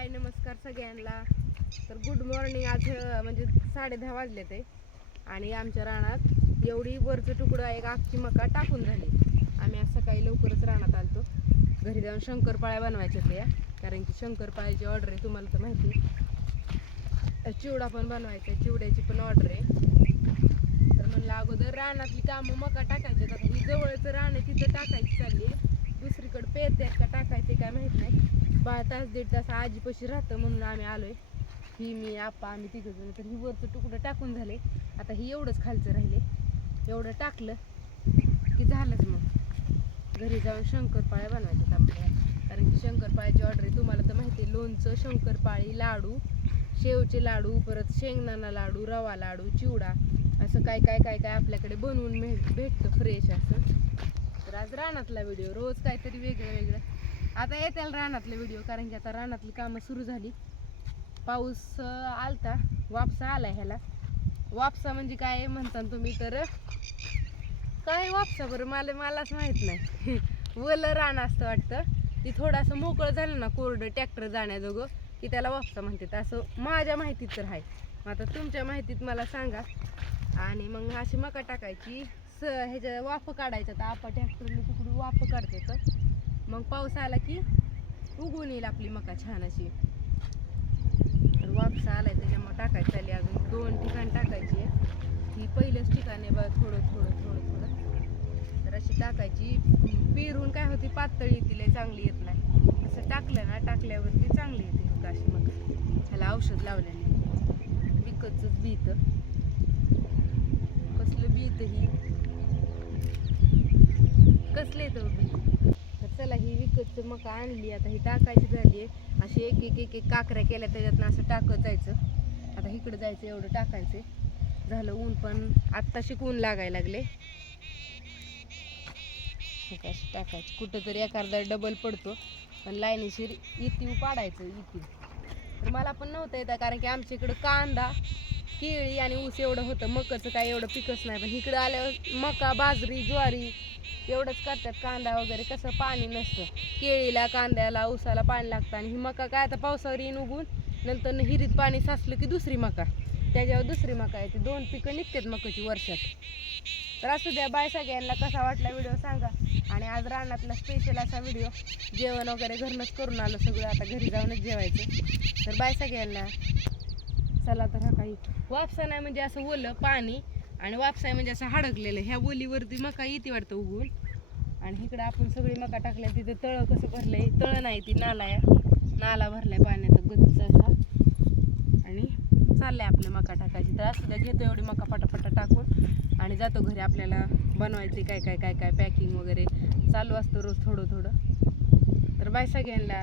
हाय नमस्कार सगळ्यांना. तर गुड मॉर्निंग आज म्हणजे साडे दहा वाजले ते. आणि आमच्या रानात एवढी वरचं तुकडं एक आखी मका टाकून झाली. आम्ही आज सकाळी लवकरच रानात आलतो. घरी जाऊन शंकरपाळ्या बनवायच्या त्या कारण की शंकरपाळ्याची ऑर्डर आहे तुम्हाला तर माहिती आहे. चिवडा पण बनवायचा आहे, चिवड्याची पण ऑर्डर आहे. तर म्हणलं अगोदर रानातली कामं मका टाकायची आता ही जवळचं रान आहे तिथं टाकायची चालली आहे. दुसरीकडे पेरत्यात का टाकायचे काय माहीत नाही. बारा तास दीड तास आजीपाशी राहतं म्हणून आम्ही आलोय. ही मी आप्पा आम्ही तिघं तर ही वरचं तुकडं टाकून झाले. आता ही एवढंच खालचं राहिले. एवढं टाकलं की झालंच मग. घरी जाऊन शंकरपाळ्या बनवायच्यात आपल्याला. कारण की शंकरपाळ्याची ऑर्डर आहे. तुम्हाला तर माहिती आहे लोणचं शंकरपाळी लाडू शेवचे लाडू परत शेंगदाणा लाडू रवा लाडू चिवडा असं काय काय काय काय आपल्याकडे बनवून मिळ भेटतं फ्रेश असं. आज रानातला व्हिडिओ रोज काहीतरी वेगळं वेगळं. आता येतील रानातले व्हिडिओ कारण की आता रानातली कामं सुरू झाली. पाऊस आलता. वापसा आला ह्याला. वापसा म्हणजे काय म्हणता तुम्ही? तर काय वापसा बरं? मला मलाच माहीत नाही. वलं रान असतं वाटतं. ती थोडंसं मोकळं झालं ना कोरडं ट्रॅक्टर जाण्याजोगं की त्याला वापसा म्हणतात. असं माझ्या माहितीत तर आहे. आता तुमच्या माहितीत मला सांगा. आणि मग अशी मका टाकायची. स ह्याच्या वाफ काढायचं तर आपण ट्रॅक्टरने तिकडून वाफ काढते तर मग पाऊस आला की उगवून येईल आपली मका छान अशी तर आलाय त्याच्यामुळे टाकायची आली अजून. दोन ठिकाण टाकायची आहे. ही पहिलंच ठिकाण आहे बघा थोडं थोडं थोडं थोडं. तर अशी टाकायची. पेरून काय होती पातळी येतील चांगली येत नाही. असं टाकलं ना टाकल्यावरती चांगली येते मग अशी मग ह्याला औषध लावलेली विकतच बीत कसलं बीत ही. कसले येतं तर चला ही विकतचं मका आणली आता ही टाकायची झाली आहे अशी एक एक एक एक काकऱ्या केल्या त्याच्यातनं असं टाकत जायचं. आता इकडं जायचं एवढं टाकायचं झालं ऊन पण आत्ता ऊन लागायला लागले. अशी टाकायची. कुठं तरी एखादा डबल पडतो. पण लाईनीशीर इती पाडायचं इती. तर मला पण नव्हतं येतं कारण की आमच्या इकडं कांदा केळी आणि ऊस एवढं होतं. मकाचं काय एवढं पिकच नाही. पण इकडं आल्यावर मका बाजरी ज्वारी एवढंच करतात कांदा वगैरे कसं पाणी नसतं. केळीला कांद्याला ऊसाला पाणी लागतं आणि ही मका काय आता पावसावर येईन उगून नंतर हिरीत पाणी साचलं की दुसरी मका. त्याच्यावर दुसरी मका येते. दोन पिकं निघतात मकाची वर्षात. तर असू द्या बाय सगळ्यांना कसा वाटला व्हिडिओ सांगा. आणि आज रानातला स्पेशल असा व्हिडिओ जेवण वगैरे घरनंच करून आलं सगळं. आता घरी जाऊनच जेवायचं. तर बाय सगळ्यांना. चला तर हा काही. वापसा नाही म्हणजे असं ओलं पाणी आणि वापसाय म्हणजे असं हडकलेलं. ह्या ओलीवरती मका येते वाटतं उगवून. आणि इकडं आपण सगळी मका टाकल्या तिथं तळं कसं भरलंय तळं नाही ती नाला आहे नाला भरलाय पाण्याचा गच्च असा आणि चाललंय आपलं मका टाकायची. तर असं घेतो एवढी मका पटापटा टाकून. आणि जातो घरी आपल्याला बनवायचे काय काय काय काय पॅकिंग वगैरे. चालू असतं रोज थोडं थोडं. तर बाय सगळ्यांना.